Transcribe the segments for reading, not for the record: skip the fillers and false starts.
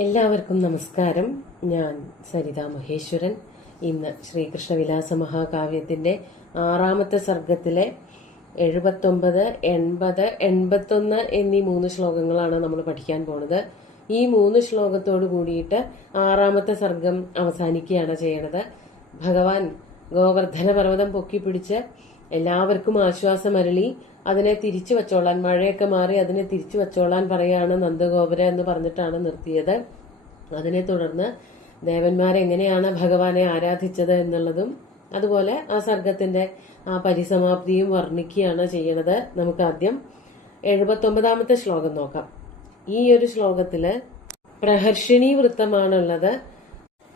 എല്ലാവർക്കും നമസ്കാരം. ഞാൻ സരിത മഹേശ്വരൻ. ഇന്ന് ശ്രീകൃഷ്ണവിലാസ മഹാകാവ്യത്തിന്റെ 6ാമത്തെ സർഗത്തിലെ 79, 80, 81 എന്നീ 3 ശ്ലോകങ്ങളാണ് നമ്മൾ പഠിക്കാൻ പോണത്. ഈ 3 ശ്ലോകത്തോട് കൂടിയിട്ട് 6ാമത്തെ സർഗം അവസാനിക്കുകയാണ് ചെയ്യണത്. ഭഗവാൻ ഗോവർദ്ധന പർവ്വതം പൊക്കിപ്പിടിച്ച് എല്ലാവർക്കും ആശ്വാസമരളി അതിനെ തിരിച്ചു വച്ചോളാൻ, മഴയൊക്കെ മാറി അതിനെ തിരിച്ചു വച്ചോളാൻ പറയാണ് നന്ദഗോപുര എന്ന് പറഞ്ഞിട്ടാണ് നിർത്തിയത്. അതിനെ തുടർന്ന് ദേവന്മാരെങ്ങനെയാണ് ഭഗവാനെ ആരാധിച്ചത് എന്നുള്ളതും അതുപോലെ ആ സർഗത്തിന്റെ ആ പരിസമാപ്തിയും വർണ്ണിക്കുകയാണ് ചെയ്യണത്. നമുക്ക് ആദ്യം 79ാമത്തെ ശ്ലോകം നോക്കാം. ഈ ഒരു ശ്ലോകത്തില് പ്രഹർഷിണി വൃത്തമാണുള്ളത്.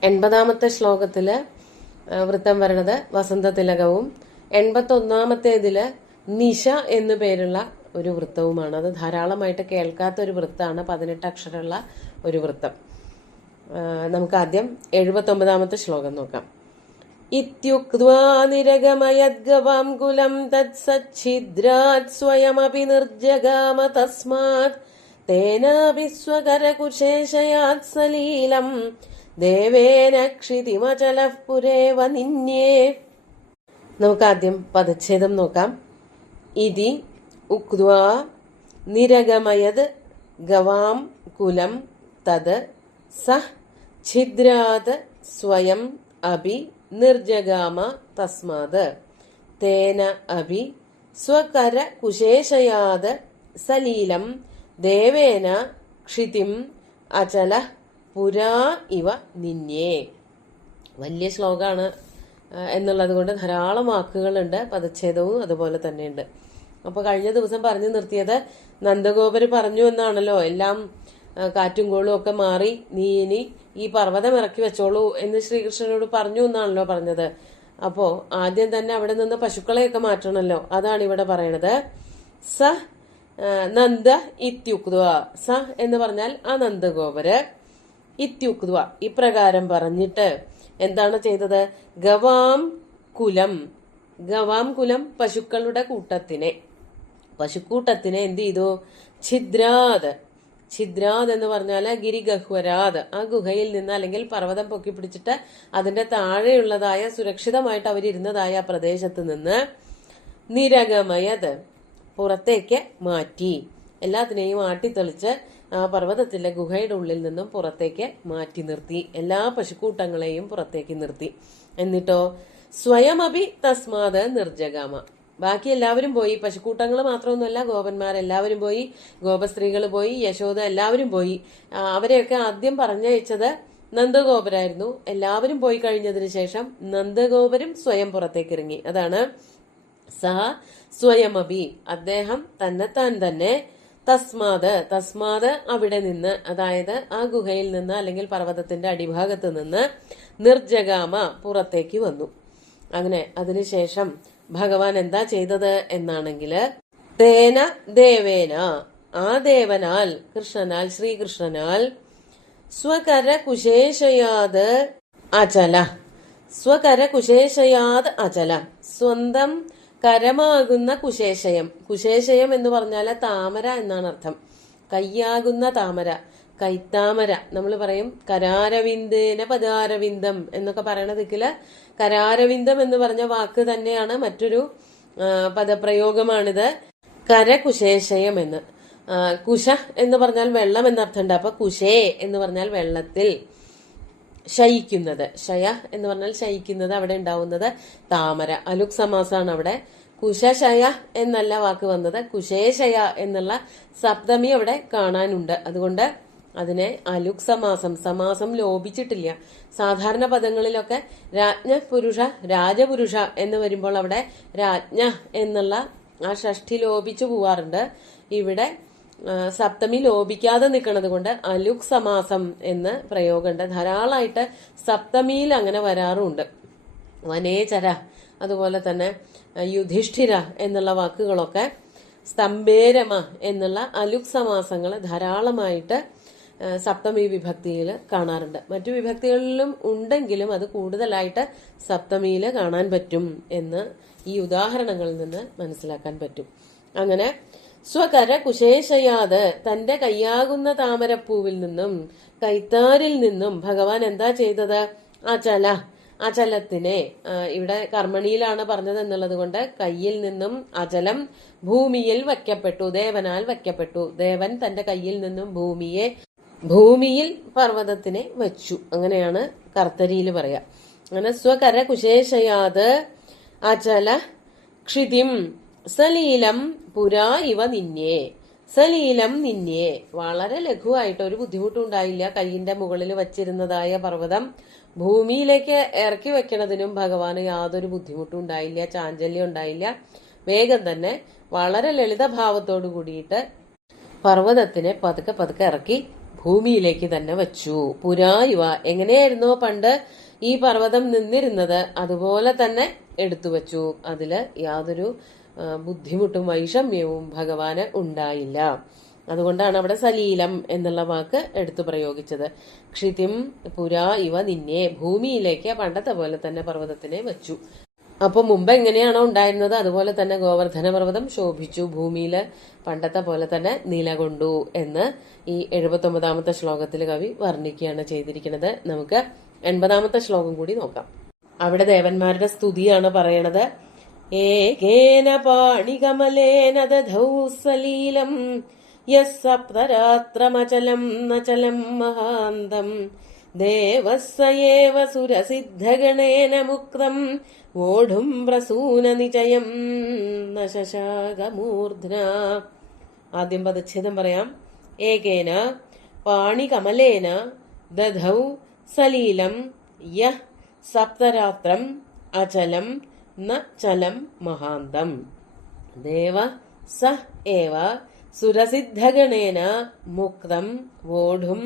80ാമത്തെ ശ്ലോകത്തില് വൃത്തം വരണത് വസന്തതിലകവും 81ാമത്തേതില് നിശ എന്നു പേരുള്ള ഒരു വൃത്തവുമാണ്. അത് ധാരാളമായിട്ട് കേൾക്കാത്ത ഒരു വൃത്തമാണ്, 18 അക്ഷരമുള്ള ഒരു വൃത്തം. നമുക്ക് ആദ്യം 79ാമത്തെ ശ്ലോകം നോക്കാം. ഇത്യുക്ത്വാ നിരഗമയദ്ഗവാം കുലം തത്സച്ഛിദ്രാത് സ്വയമപി നിർജഗാമ തസ്മാത് തേനാപി സ്വകരകുശേഷയാത് സലീലം ദേവേന ക്ഷിതിമചലഃ പുരേവ നിന്യേ. നമുക്ക് ആദ്യം പദച്ഛേദം നോക്കാം. ഇതി ഉക്ത്വാ നിരഗമയത് ഗവാം കുലം തത് സഹ ഛിദ്രാത് സ്വയം അപി നിർജഗാമ തസ്മാത് തേന അപി സ്വകര കുശേഷയാത് സലീലം ദേവേന ക്ഷിതിം അചല പുരാ ഇവ നിന്യേ. വലിയ ശ്ലോകമാണ് എന്നുള്ളത് കൊണ്ട് ധാരാളം വാക്കുകളുണ്ട്. പദച്ഛേദവും അതുപോലെ തന്നെയുണ്ട്. അപ്പൊ കഴിഞ്ഞ ദിവസം പറഞ്ഞു നിർത്തിയത് നന്ദഗോപര് പറഞ്ഞു എന്നാണല്ലോ, എല്ലാം കാറ്റും കോളും ഒക്കെ മാറി നീ ഇനി ഈ പർവ്വതം ഇറക്കി വെച്ചോളൂ എന്ന് ശ്രീകൃഷ്ണനോട് പറഞ്ഞു എന്നാണല്ലോ പറഞ്ഞത്. അപ്പോ ആദ്യം തന്നെ അവിടെ നിന്ന് പശുക്കളെയൊക്കെ മാറ്റണല്ലോ. അതാണ് ഇവിടെ പറയണത്. സ നന്ദ ഇത്യുക്ത്വ. സ എന്ന് പറഞ്ഞാൽ ആ നന്ദഗോപര്, ഇത്യുക്ത്വ ഇപ്രകാരം പറഞ്ഞിട്ട് എന്താണ് ചെയ്തത്? ഗവാം കുലം. ഗവാം കുലം പശുക്കളുടെ പശുക്കൂട്ടത്തിനെ എന്ത് ചെയ്തു? ഛിദ്രാത്. ഛിദ്രാത് എന്ന് പറഞ്ഞാല് ഗിരിഗഹ്വരാത്, ആ ഗുഹയിൽ നിന്ന് അല്ലെങ്കിൽ പർവ്വതം പൊക്കി പിടിച്ചിട്ട് അതിന്റെ താഴെയുള്ളതായ സുരക്ഷിതമായിട്ട് അവരിരുന്നതായ ആ പ്രദേശത്ത് നിന്ന് നിരഗമയത് പുറത്തേക്ക് മാറ്റി. എല്ലാത്തിനെയും ആട്ടിത്തെളിച്ച് ആ പർവ്വതത്തിലെ ഗുഹയുടെ ഉള്ളിൽ നിന്നും പുറത്തേക്ക് മാറ്റി നിർത്തി. എല്ലാ പശുക്കൂട്ടങ്ങളെയും പുറത്തേക്ക് നിർത്തി. എന്നിട്ടോ സ്വയമപി തസ്മാത് നിർജഗാമ. ബാക്കി എല്ലാവരും പോയി. പശുക്കൂട്ടങ്ങൾ മാത്രമൊന്നുമല്ല, ഗോപന്മാരെല്ലാവരും പോയി, ഗോപസ്ത്രീകൾ പോയി, യശോദ എല്ലാവരും പോയി. അവരെയൊക്കെ ആദ്യം പറഞ്ഞയച്ചത് നന്ദഗോപരായിരുന്നു. എല്ലാവരും പോയി കഴിഞ്ഞതിന് ശേഷം നന്ദഗോപരും സ്വയം പുറത്തേക്ക് ഇറങ്ങി. അതാണ് സഹ സ്വയമപി, അദ്ദേഹം തന്നെത്താൻ തന്നെ തസ്മാത് അവിടെ നിന്ന്, അതായത് ആ ഗുഹയിൽ നിന്ന് അല്ലെങ്കിൽ പർവ്വതത്തിന്റെ അടിഭാഗത്ത് നിന്ന് നിർജഗാമ പുറത്തേക്ക് വന്നു. അങ്ങനെ അതിനുശേഷം ഭഗവാൻ എന്താ ചെയ്തത് എന്നാണെങ്കില് തേന ദേവേന, ആ ദേവനാൽ, കൃഷ്ണനാൽ, ശ്രീകൃഷ്ണനാൽ സ്വകര കുശേഷയാത് അചല. സ്വകര കുശേഷയാത് അചല, സ്വന്തം കരമാകുന്ന കുശേഷയം. കുശേഷയം എന്ന് പറഞ്ഞാല് താമര എന്നാണ് അർത്ഥം. കയ്യാകുന്ന താമര, കൈത്താമര. നമ്മൾ പറയും കരാരവിന്ദേന പദാരവിന്ദം എന്നൊക്കെ പറയണതില് കരാരവിന്ദം എന്ന് പറഞ്ഞ വാക്ക് തന്നെയാണ് മറ്റൊരു പദപ്രയോഗമാണിത്. കരകുശേഷയം എന്ന്. കുശ എന്ന് പറഞ്ഞാൽ വെള്ളം എന്നർത്ഥമുണ്ട്. അപ്പൊ കുശേ എന്ന് പറഞ്ഞാൽ വെള്ളത്തിൽ ശയിക്കുന്നത്. ശയ എന്ന് പറഞ്ഞാൽ ശയിക്കുന്നത്. അവിടെ ഉണ്ടാവുന്നത് താമര. അലുക് സമാസാണ് അവിടെ. കുശശയ എന്നല്ല വാക്ക് വന്നത്, കുശേശയ എന്നുള്ള സപ്തമി അവിടെ കാണാനുണ്ട്. അതുകൊണ്ട് അതിനെ അലുക് സമാസം ലോപിച്ചിട്ടില്ല. സാധാരണ പദങ്ങളിലൊക്കെ രാജ്ഞ പുരുഷ, രാജപുരുഷ എന്ന് വരുമ്പോൾ അവിടെ രാജ്ഞ എന്നുള്ള ആ ഷഷ്ഠി ലോപിച്ചു പോവാറുണ്ട്. ഇവിടെ സപ്തമി ലോപിക്കാതെ നിൽക്കുന്നത് കൊണ്ട് അലുക് സമാസം എന്ന് പ്രയോഗമുണ്ട്. ധാരാളമായിട്ട് സപ്തമിയിൽ അങ്ങനെ വരാറുമുണ്ട്. വനേചര, അതുപോലെ തന്നെ യുധിഷ്ഠിര എന്നുള്ള വാക്കുകളൊക്കെ, സ്തംഭേരമ എന്നുള്ള അലുക് സമാസങ്ങൾ ധാരാളമായിട്ട് സപ്തമി വിഭക്തിയിൽ കാണാറുണ്ട്. മറ്റു വിഭക്തികളിലും ഉണ്ടെങ്കിലും അത് കൂടുതലായിട്ട് സപ്തമിയിൽ കാണാൻ പറ്റും എന്ന് ഈ ഉദാഹരണങ്ങളിൽ നിന്ന് മനസ്സിലാക്കാൻ പറ്റും. അങ്ങനെ സ്വകര കുശേഷയാത് തന്റെ കയ്യാകുന്ന താമരപ്പൂവിൽ നിന്നും കൈത്താരിൽ നിന്നും ഭഗവാൻ എന്താ ചെയ്തത്? അചല, അചലത്തിനെ ഇവിടെ കർമ്മണിയിലാണ് പറഞ്ഞത് എന്നുള്ളത് കൊണ്ട് കയ്യിൽ നിന്നും അചലം ഭൂമിയിൽ വയ്ക്കപ്പെട്ടു, ദേവനാൽ വയ്ക്കപ്പെട്ടു. ദേവൻ തന്റെ കയ്യിൽ നിന്നും ഭൂമിയിൽ പർവ്വതത്തിനെ വച്ചു. അങ്ങനെയാണ് കർത്തരിയിൽ പറയാ. അങ്ങനെ സ്വകര കുശേഷയാത് അചല ക്ഷിതിം സലീലം പുരാ ഇവ നിന്നേ. സലീലം നിന്നേ, വളരെ ലഘുവായിട്ട് ഒരു ബുദ്ധിമുട്ടും ഉണ്ടായില്ല. കൈയിന്റെ മുകളിൽ വച്ചിരുന്നതായ പർവ്വതം ഭൂമിയിലേക്ക് ഇറക്കി വെക്കണതിനും ഭഗവാന് യാതൊരു ബുദ്ധിമുട്ടും ഉണ്ടായില്ല, ചാഞ്ചല്യം ഉണ്ടായില്ല. വേഗം തന്നെ വളരെ ലളിതഭാവത്തോടു കൂടിയിട്ട് പർവ്വതത്തിനെ പതുക്കെ പതുക്കെ ഇറക്കി ഭൂമിയിലേക്ക് തന്നെ വച്ചു. പുരായുവ, എങ്ങനെയായിരുന്നോ പണ്ട് ഈ പർവ്വതം നിന്നിരുന്നത് അതുപോലെ തന്നെ എടുത്തു വച്ചു. അതില് യാതൊരു ബുദ്ധിമുട്ടും വൈഷമ്യവും ഭഗവാന് ഉണ്ടായില്ല. അതുകൊണ്ടാണ് അവിടെ സലീലം എന്നുള്ള വാക്ക് എടുത്തു പ്രയോഗിച്ചത്. ക്ഷിതിം പുരാ ഇവ നിന്നെ, ഭൂമിയിലേക്ക് പണ്ടത്തെ പോലെ തന്നെ പർവ്വതത്തിനെ വച്ചു. അപ്പൊ മുമ്പ് എങ്ങനെയാണോ ഉണ്ടായിരുന്നത് അതുപോലെ തന്നെ ഗോവർദ്ധന പർവ്വതം ശോഭിച്ചു, ഭൂമിയില് പണ്ടത്തെ പോലെ തന്നെ നിലകൊണ്ടു എന്ന് ഈ 79ാമത്തെ ശ്ലോകത്തിൽ കവി വർണ്ണിക്കുകയാണ് ചെയ്തിരിക്കുന്നത്. നമുക്ക് 80ാമത്തെ ശ്ലോകം കൂടി നോക്കാം. അവിടെ ദേവന്മാരുടെ സ്തുതിയാണ് പറയണത്. ഏകേന പാണികമലേന ദധൗ സലീലം യസ്സപ്തരാത്രമചലം നചലം മഹാന്തം ദേവസ്സയേവ സുരസിദ്ധഗണേന മുക്തം വോഢും പ്രസൂന നിചയം നശശാകമൂർധ്ന. ആദ്യം പദച്ഛേദം പറയാം. ഏകേന പാണികമലേന ദധൗ സലീലം യഹ് സപ്തരാത്രം അചലം ന ചലം മഹാന്തം ദേവ സ ഏവ സുരസിദ്ധഗണേന മുക്തം വോഢും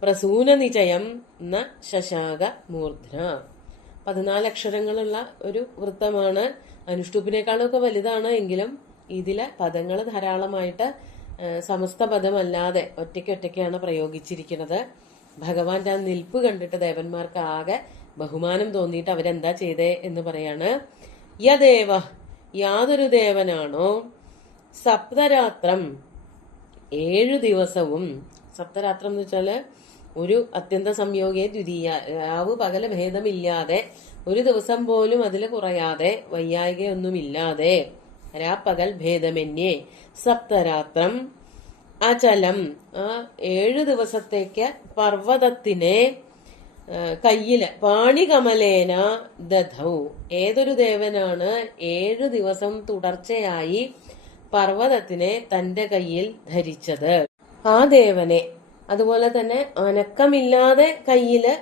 പ്രസൂന നിചയം ന ശശാക മൂർധ്ന. 14 അക്ഷരങ്ങളുള്ള ഒരു വൃത്തമാണ്. അനുഷ്ടുപ്പിനേക്കാളൊക്കെ വലുതാണ്. എങ്കിലും ഇതിലെ പദങ്ങൾ ധാരാളമായിട്ട് സമസ്ത പദമല്ലാതെ ഒറ്റയ്ക്കൊറ്റയ്ക്കാണ് പ്രയോഗിച്ചിരിക്കുന്നത്. ഭഗവാന്റെ ആ നിൽപ്പ് കണ്ടിട്ട് ദേവന്മാർക്ക് ആകെ ബഹുമാനം തോന്നിയിട്ട് അവരെന്താ ചെയ്തേ എന്ന് പറയാണ്. യദേവ, യാതൊരു ദേവനാണോ സപ്തരാത്രം 7 ദിവസവും, സപ്തരാത്രം എന്ന് വെച്ചാല് ഒരു അത്യന്ത സംയോഗേ ദ്വിതീയ, രാവ് പകല് ഭേദമില്ലാതെ ഒരു ദിവസം പോലും അതിൽ കുറയാതെ വയ്യായികയൊന്നുമില്ലാതെ രാപ്പകൽ ഭേദമന്യേ സപ്തരാത്രം അചലം, ആ 7 ദിവസത്തേക്ക് പർവ്വതത്തിനെ കയ്യില് പാണികമലേന ദധൗ, ഏതൊരു ദേവനാണ് 7 ദിവസം തുടർച്ചയായി പർവ്വതത്തിനെ തന്റെ കയ്യിൽ ധരിച്ചത്, ആ ദേവനെ അതുപോലെ തന്നെ അനക്കമില്ലാതെ കയ്യില്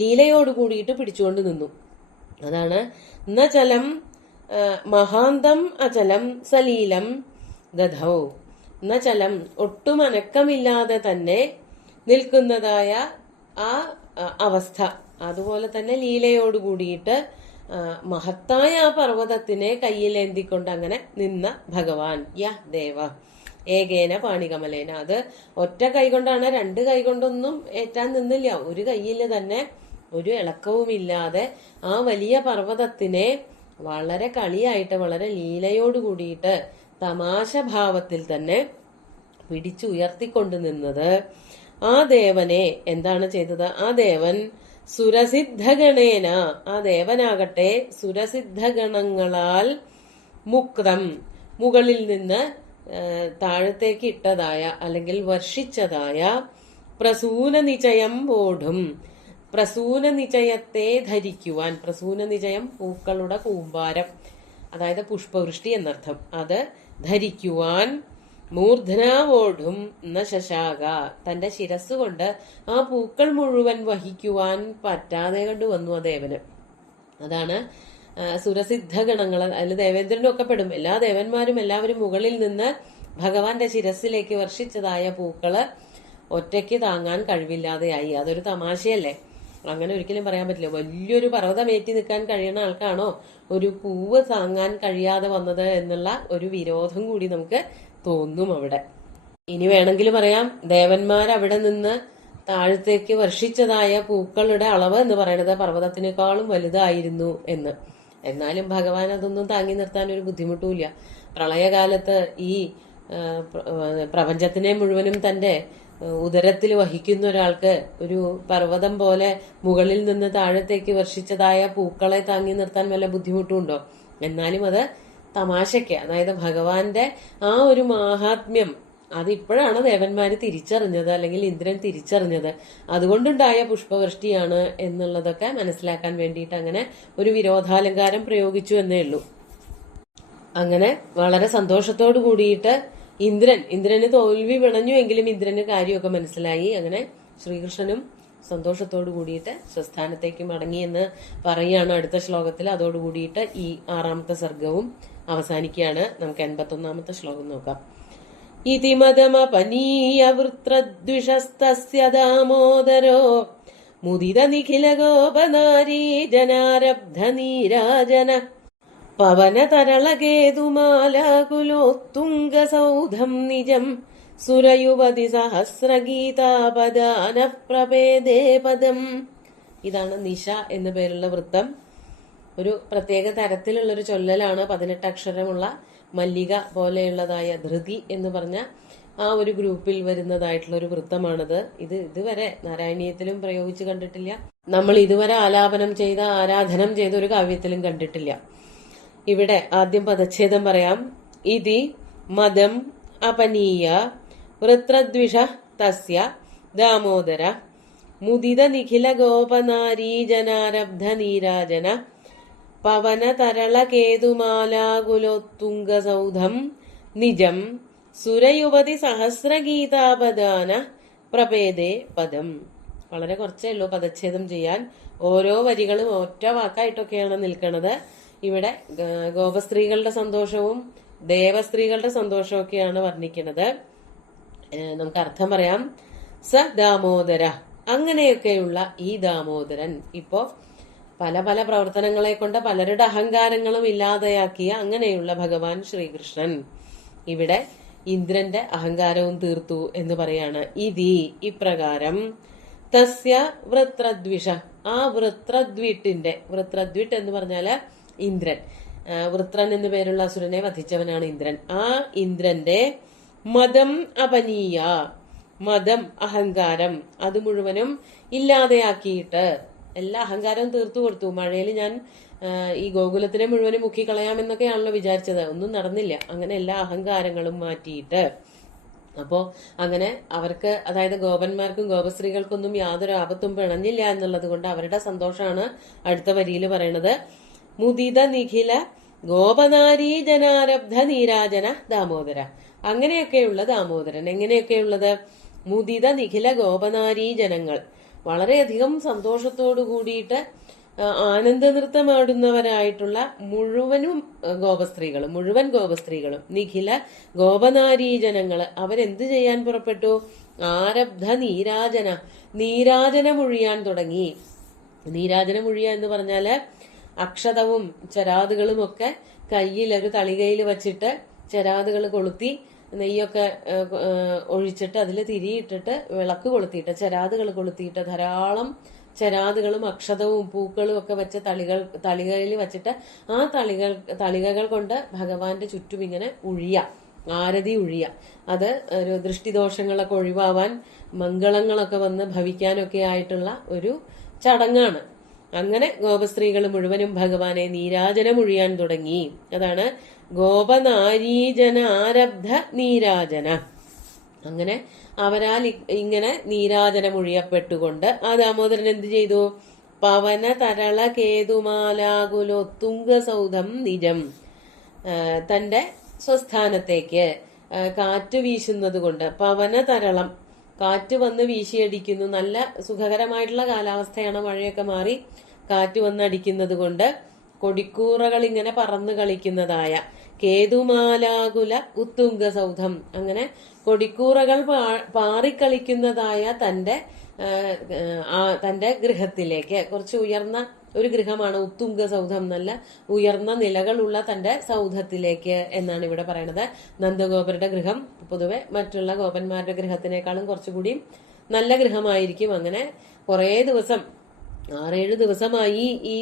ലീലയോട് കൂടിയിട്ട് പിടിച്ചുകൊണ്ട് നിന്നു. അതാണ് നചലം മഹാന്തം അചലം സലീലം ദധൗ. നചലം, ഒട്ടും അനക്കമില്ലാതെ തന്നെ നിൽക്കുന്നതായ ആ അവസ്ഥ, അതുപോലെ തന്നെ ലീലയോട് കൂടിയിട്ട് മഹത്തായ ആ പർവ്വതത്തിനെ കയ്യിലേന്തിക്കൊണ്ട് അങ്ങനെ നിന്ന ഭഗവാൻ യഹ് ദേവ ഏകേന പാണികമലേന. അത് ഒറ്റ കൈ കൊണ്ടാണ്, 2 കൈ കൊണ്ടൊന്നും ഏറ്റാൻ നിന്നില്ല. ഒരു കൈയില് തന്നെ ഒരു ഇളക്കവുമില്ലാതെ ആ വലിയ പർവ്വതത്തിനെ വളരെ കളിയായിട്ട് വളരെ ലീലയോട് കൂടിയിട്ട് തമാശ ഭാവത്തിൽ തന്നെ പിടിച്ചുയർത്തിക്കൊണ്ട് നിന്നത് ആ ദേവനെ എന്താണ് ചെയ്തത്? ആ ദേവൻ സുരസിദ്ധഗണേന, ആ ദേവനാകട്ടെ സുരസിദ്ധഗണങ്ങളാൽ മുക്തം, മുകളിൽ നിന്ന് താഴത്തേക്ക് ഇട്ടതായ അല്ലെങ്കിൽ വർഷിച്ചതായ പ്രസൂന നിചയം വോഢും, പ്രസൂന നിചയത്തെ ധരിക്കുവാൻ, പ്രസൂന നിചയം പൂക്കളുടെ കൂമ്പാരം, അതായത് പുഷ്പവൃഷ്ടി എന്നർത്ഥം, അത് ധരിക്കുവാൻ മൂർധനാവോഢും ന ശശാക, തന്റെ ശിരസ്സുകൊണ്ട് ആ പൂക്കൾ മുഴുവൻ വഹിക്കുവാൻ പറ്റാതെ കണ്ടു വന്നു ആ ദേവന്. അതാണ് സുരസിദ്ധഗണങ്ങൾ, അതിൽ ദേവേന്ദ്രനും ഒക്കെ പെടും. എല്ലാ ദേവന്മാരും എല്ലാവരും മുകളിൽ നിന്ന് ഭഗവാന്റെ ശിരസിലേക്ക് വർഷിച്ചതായ പൂക്കള് ഒറ്റയ്ക്ക് താങ്ങാൻ കഴിവില്ലാതെയായി. അതൊരു തമാശയല്ലേ? അങ്ങനെ ഒരിക്കലും പറയാൻ പറ്റില്ല. വലിയൊരു പർവ്വതമേറ്റി നിൽക്കാൻ കഴിയുന്ന ആൾക്കാണോ ഒരു പൂവ് താങ്ങാൻ കഴിയാതെ വന്നത് എന്നുള്ള ഒരു വിരോധം കൂടി നമുക്ക് തോന്നും അവിടെ. ഇനി വേണമെങ്കിൽ പറയാം, ദേവന്മാർ അവിടെ നിന്ന് താഴത്തേക്ക് വർഷിച്ചതായ പൂക്കളുടെ അളവ് എന്ന് പറയുന്നത് പർവ്വതത്തിനേക്കാളും വലുതായിരുന്നു എന്ന്. എന്നാലും ഭഗവാൻ അതൊന്നും താങ്ങി നിർത്താൻ ഒരു ബുദ്ധിമുട്ടുമില്ല. പ്രളയകാലത്ത് ഈ പ്രപഞ്ചത്തിനെ മുഴുവനും തന്റെ ഉദരത്തിൽ വഹിക്കുന്ന ഒരാൾക്ക് ഒരു പർവ്വതം പോലെ മുകളിൽ നിന്ന് താഴത്തേക്ക് വർഷിച്ചതായ പൂക്കളെ താങ്ങി നിർത്താൻ വല്ല ബുദ്ധിമുട്ടുണ്ടോ? എന്നാലും അത് തമാശയ്ക്ക്, അതായത് ഭഗവാന്റെ ആ ഒരു മാഹാത്മ്യം അതിപ്പോഴാണ് ദേവന്മാര് തിരിച്ചറിഞ്ഞത്, അല്ലെങ്കിൽ ഇന്ദ്രൻ തിരിച്ചറിഞ്ഞത്. അതുകൊണ്ടുണ്ടായ പുഷ്പവൃഷ്ടിയാണ് എന്നുള്ളതൊക്കെ മനസ്സിലാക്കാൻ വേണ്ടിയിട്ട് അങ്ങനെ ഒരു വിരോധാലങ്കാരം പ്രയോഗിച്ചു എന്നേ ഉള്ളൂ. അങ്ങനെ വളരെ സന്തോഷത്തോടു കൂടിയിട്ട് ഇന്ദ്രന് തോൽവി പിണഞ്ഞുവെങ്കിലും ഇന്ദ്രന് കാര്യമൊക്കെ മനസ്സിലായി. അങ്ങനെ ശ്രീകൃഷ്ണനും സന്തോഷത്തോടു കൂടിയിട്ട് സ്വസ്ഥാനത്തേക്ക് മടങ്ങി എന്ന് പറയുകയാണ് അടുത്ത ശ്ലോകത്തിൽ. അതോടുകൂടിയിട്ട് ഈ 6ാമത്തെ സർഗവും അവസാനിക്കുകയാണ്. നമുക്ക് 81ാമത്തെ ശ്ലോകം നോക്കാം. ഇതി മദമപനീയ വൃത്രദ്വിഷസ്തസ്യ ദാമോദരോ മുദിത നിഖില ഗോപനാരീ ജനാരബ്ധ നീരാജന പവനതരളകേതുമാലാകുലോത്തുംഗ സൗധം നിജം സുരയുവതി സഹസ്രഗീതാപദാന പ്രപേദേ പദം. ഇതാണ് നിശ എന്നു പേരുള്ള വൃത്തം. ഒരു പ്രത്യേക തരത്തിലുള്ളൊരു ചൊല്ലലാണ്. 18 അക്ഷരമുള്ള മല്ലിക പോലെയുള്ളതായ ധൃതി എന്ന് പറഞ്ഞ ആ ഒരു ഗ്രൂപ്പിൽ വരുന്നതായിട്ടുള്ള ഒരു വൃത്തമാണിത്. ഇത് ഇതുവരെ നാരായണീയത്തിലും പ്രയോഗിച്ച് കണ്ടിട്ടില്ല. നമ്മൾ ഇതുവരെ ആലാപനം ചെയ്ത, ആരാധനം ചെയ്ത ഒരു കാവ്യത്തിലും കണ്ടിട്ടില്ല. ഇവിടെ ആദ്യം പദച്ഛേദം പറയാം. ഇതി മദം അപനീയ വൃത്രദ്വിഷ തസ്യ ദാമോദര മുദിത നിഖില ഗോപനാരീ ജനാരബ്ധ നീരാജന പവന തരള കേതുമാലാകുലോത്തുംഗ സൗധം നിജം സുരയുവതി സഹസ്രഗീതാപദാന പ്രപേദേ പദം. വളരെ കുറച്ചേ ഉള്ളൂ പദച്ഛേദം ചെയ്യാൻ. ഓരോ വരികളും ഒറ്റ വാക്കായിട്ടൊക്കെയാണ് നിൽക്കുന്നത്. ഇവിടെ ഗോപസ്ത്രീകളുടെ സന്തോഷവും ദേവസ്ത്രീകളുടെ സന്തോഷമൊക്കെയാണ് വർണ്ണിക്കുന്നത്. നമുക്ക് അർത്ഥം പറയാം. സ ദാമോദര, അങ്ങനെയൊക്കെയുള്ള ഈ ദാമോദരൻ. ഇപ്പോ പല പല പ്രവർത്തനങ്ങളെ കൊണ്ട് പലരുടെ അഹങ്കാരങ്ങളും ഇല്ലാതെയാക്കിയ അങ്ങനെയുള്ള ഭഗവാൻ ശ്രീകൃഷ്ണൻ ഇവിടെ ഇന്ദ്രന്റെ അഹങ്കാരവും തീർത്തു എന്ന് പറയാണ്. ഇതി, ഇപ്രകാരം, തസ്യ വൃത്രദ്വിഷ, ആ വൃത്രദ്വിട്ടിന്റെ, വൃത്രദ്വിട്ട് എന്ന് പറഞ്ഞാല് ഇന്ദ്രൻ, വൃത്രൻ എന്നു പേരുള്ള അസുരനെ വധിച്ചവനാണ് ഇന്ദ്രൻ. ആ ഇന്ദ്രന്റെ മദം അപനീയ, മദം അഹങ്കാരം, അത് മുഴുവനും ഇല്ലാതെയാക്കിയിട്ട് എല്ലാ അഹങ്കാരവും തീർത്തു കൊടുത്തു. മഴയിൽ ഞാൻ ഈ ഗോകുലത്തിനെ മുഴുവനും മുക്കിക്കളയാമെന്നൊക്കെയാണല്ലോ വിചാരിച്ചത്. ഒന്നും നടന്നില്ല. അങ്ങനെ എല്ലാ അഹങ്കാരങ്ങളും മാറ്റിയിട്ട്, അപ്പോ അങ്ങനെ അവർക്ക്, അതായത് ഗോപന്മാർക്കും ഗോപസ്ത്രീകൾക്കൊന്നും യാതൊരു ആപത്തും പിണഞ്ഞില്ല എന്നുള്ളത് കൊണ്ട് അവരുടെ സന്തോഷമാണ് അടുത്ത വരിയിൽ പറയണത്. മുദിത നിഖില ഗോപനാരീ ജനാരബ്ധ നീരാജന ദാമോദര. അങ്ങനെയൊക്കെയുള്ള ദാമോദരൻ. എങ്ങനെയൊക്കെയുള്ളത്? മുദിത നിഖില ഗോപനാരീ ജനങ്ങൾ, വളരെയധികം സന്തോഷത്തോടു കൂടിയിട്ട് ആനന്ദ നൃത്തമാടുന്നവരായിട്ടുള്ള മുഴുവൻ ഗോപസ്ത്രീകളും നിഖില ഗോപനാരീ ജനങ്ങള് അവരെന്ത് ചെയ്യാൻ പുറപ്പെട്ടു? ആരബ്ധ നീരാജനമൊഴിയാൻ തുടങ്ങി. നീരാജനമൊഴിയ എന്ന് പറഞ്ഞാല് അക്ഷതവും ചരാതുകളും ഒക്കെ കയ്യിൽ ഒരു തളികയിൽ വച്ചിട്ട് ചരാതുകൾ കൊളുത്തി നെയ്യൊക്കെ ഒഴിച്ചിട്ട് അതിൽ തിരിയിട്ടിട്ട് വിളക്ക് കൊളുത്തിയിട്ട് ചരാതുകൾ കൊളുത്തിയിട്ട് ധാരാളം ചരാതുകളും അക്ഷതവും പൂക്കളും ഒക്കെ വെച്ച തളികയിൽ വെച്ചിട്ട് ആ തളികകൾ കൊണ്ട് ഭഗവാന്റെ ചുറ്റും ഇങ്ങനെ ആരതി ഒഴിയ. അത് ഒരു ദൃഷ്ടിദോഷങ്ങളൊക്കെ ഒഴിവാവാൻ, മംഗളങ്ങളൊക്കെ വന്ന് ഭവിക്കാനൊക്കെ ആയിട്ടുള്ള ഒരു ചടങ്ങാണ്. അങ്ങനെ ഗോപസ്ത്രീകൾ മുഴുവനും ഭഗവാനെ നീരാജനമൊഴിയാൻ തുടങ്ങി. അതാണ് ഗോപനാരീജന ആരബ്ധ നീരാജന. അങ്ങനെ അവരാൽ ഇങ്ങനെ നീരാജനമൊഴിയപ്പെട്ടുകൊണ്ട് ആ ദാമോദരൻ എന്ത് ചെയ്തു? പവന തരള കേതുമാലാകുലോത്തുംഗ സൗധം നിജം, തന്റെ സ്വസ്ഥാനത്തേക്ക് കാറ്റ് വീശുന്നത് കൊണ്ട്, പവന തരളം, കാറ്റ് വന്ന് വീശിയടിക്കുന്നു. നല്ല സുഖകരമായിട്ടുള്ള കാലാവസ്ഥയാണ്. മഴയൊക്കെ മാറി കാറ്റ് വന്നടിക്കുന്നത് കൊണ്ട് കൊടിക്കൂറകൾ ഇങ്ങനെ പറന്നു കളിക്കുന്നതായ കേതുമാലാകുല ഉത്തുംഗ സൗധം, അങ്ങനെ കൊടിക്കൂറകൾ പാറിക്കളിക്കുന്നതായ തന്റെ ഗൃഹത്തിലേക്ക്, കുറച്ച് ഉയർന്ന ഒരു ഗൃഹമാണ് ഉത്തുംഗ സൗധം, നല്ല ഉയർന്ന നിലകളുള്ള തന്റെ സൗധത്തിലേക്ക് എന്നാണ് ഇവിടെ പറയണത്. നന്ദഗോപരുടെ ഗൃഹം പൊതുവെ മറ്റുള്ള ഗോപന്മാരുടെ ഗൃഹത്തിനേക്കാളും കുറച്ചുകൂടി നല്ല ഗൃഹമായിരിക്കും. അങ്ങനെ കുറേ ദിവസം, 6-7 ദിവസമായി ഈ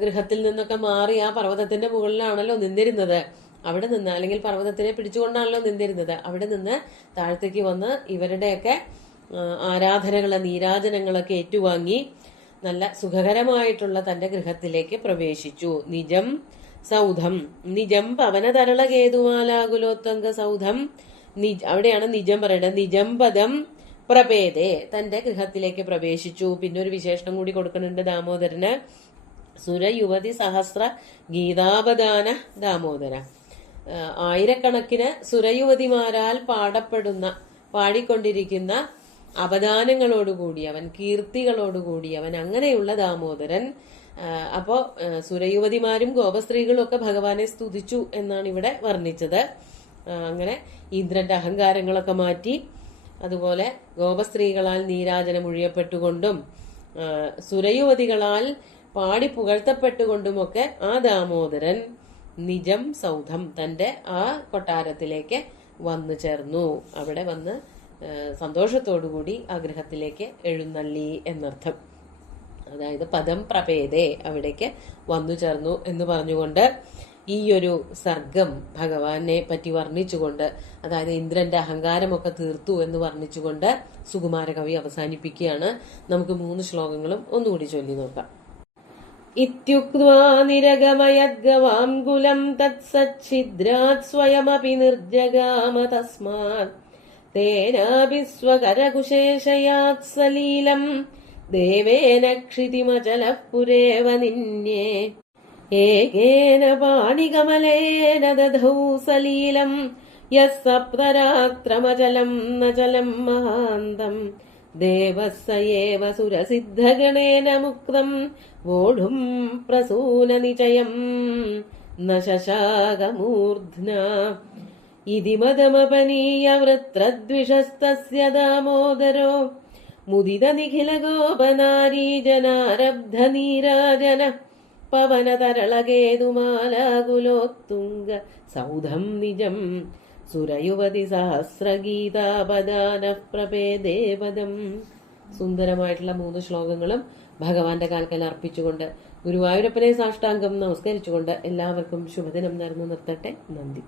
ഗൃഹത്തിൽ നിന്നൊക്കെ മാറി ആ പർവ്വതത്തിന്റെ മുകളിലാണല്ലോ നിന്നിരുന്നത്. അവിടെ നിന്ന്, അല്ലെങ്കിൽ പർവ്വതത്തിനെ പിടിച്ചുകൊണ്ടാണല്ലോ നിന്നിരുന്നത്, അവിടെ നിന്ന് താഴത്തേക്ക് വന്ന് ഇവരുടെയൊക്കെ ആരാധനകളെ, നീരാജനങ്ങളൊക്കെ ഏറ്റുവാങ്ങി നല്ല സുഖകരമായിട്ടുള്ള തന്റെ ഗൃഹത്തിലേക്ക് പ്രവേശിച്ചു. നിജം സൗധം, നിജം പവനതരള കേതുമാലാകുലോത്വംഗ സൗധം, അവിടെയാണ് നിജം പറയേണ്ടത്. നിജം പദം പ്രപേദേ, തന്റെ ഗൃഹത്തിലേക്ക് പ്രവേശിച്ചു. പിന്നെ ഒരു വിശേഷണം കൂടി കൊടുക്കുന്നുണ്ട് ദാമോദരന്. സുരയുവതി സഹസ്ര ഗീതാപദാന ദാമോദര. ആയിരക്കണക്കിന് സുരയുവതിമാരാൽ പാടിക്കൊണ്ടിരിക്കുന്ന അവദാനങ്ങളോടുകൂടിയവൻ, കീർത്തികളോടുകൂടിയവൻ, അങ്ങനെയുള്ള ദാമോദരൻ. അപ്പോ സുരയുവതിമാരും ഗോപസ്ത്രീകളും ഒക്കെ ഭഗവാനെ സ്തുതിച്ചു എന്നാണ് ഇവിടെ വർണ്ണിച്ചത്. അങ്ങനെ ഇന്ദ്രന്റെ അഹങ്കാരങ്ങളൊക്കെ മാറ്റി, അതുപോലെ ഗോപസ്ത്രീകളാൽ നീരാജനം ഒഴിയപ്പെട്ടുകൊണ്ടും സുരയുവതികളാൽ പാടി പുകഴ്ത്തപ്പെട്ടുകൊണ്ടുമൊക്കെ ആ ദാമോദരൻ നിജം സൗധം, തന്റെ ആ കൊട്ടാരത്തിലേക്ക് വന്നു ചേർന്നു. അവിടെ വന്ന് സന്തോഷത്തോടുകൂടി ആ ഗൃഹത്തിലേക്ക് എഴുന്നള്ളി എന്നർത്ഥം. അതായത് പദം പ്രപേദേ, അവിടേക്ക് വന്നു ചേർന്നു എന്ന് പറഞ്ഞുകൊണ്ട് ഈ ഒരു സർഗം ഭഗവാനെ പറ്റി വർണ്ണിച്ചുകൊണ്ട്, അതായത് ഇന്ദ്രന്റെ അഹങ്കാരമൊക്കെ തീർത്തു എന്ന് വർണ്ണിച്ചുകൊണ്ട് സുകുമാരകവി അവസാനിപ്പിക്കുകയാണ്. നമുക്ക് 3 ശ്ലോകങ്ങളും ഒന്നുകൂടി ചൊല്ലി നോക്കാം. ഇത്യുക്ത്വാ നിരഗമയദ്ഗവാംഗുലം തത്സച്ഛിദ്രാത് സ്വയമപി നിർജഗാമ തസ്മാത് തേനാപി സ്വകരകുശേഷയാത് സലീലം ദേവേന ക്ഷിതിമചലഃ പുരേവ നിന്യേ ഏകേന പാണികമലേന ദധൗ സലീലം യസ് സപ്തരാത്രമചലം നചലം മഹാന്തം ദേവസ്സയേവ സുരസിദ്ധഗണേന മുക്തം വോഢും പ്രസൂനനിചയം ന ശശാകമൂർധ്ന ഇതി മദമപനീയ വൃത്രദ്വിഷസ്തസ്യ ദാമോദരോ മുദിത നിഖില ഗോപനാരീജനാരബ്ധ നീരാജന പവനതരളകേതുമാലാകുലോത്തുംഗ സൗധം നിജം സുരയുവതി സഹസ്രഗീതാപദാന പ്രപേദേപദം. സുന്ദരമായിട്ടുള്ള 3 ശ്ലോകങ്ങളും ഭഗവാന്റെ കാൽക്കൽ അർപ്പിച്ചുകൊണ്ട് ഗുരുവായൂരപ്പനെ സാഷ്ടാംഗം നമസ്കരിച്ചുകൊണ്ട് എല്ലാവർക്കും ശുഭദിനം നേർന്നു നിർത്തട്ടെ. നന്ദി.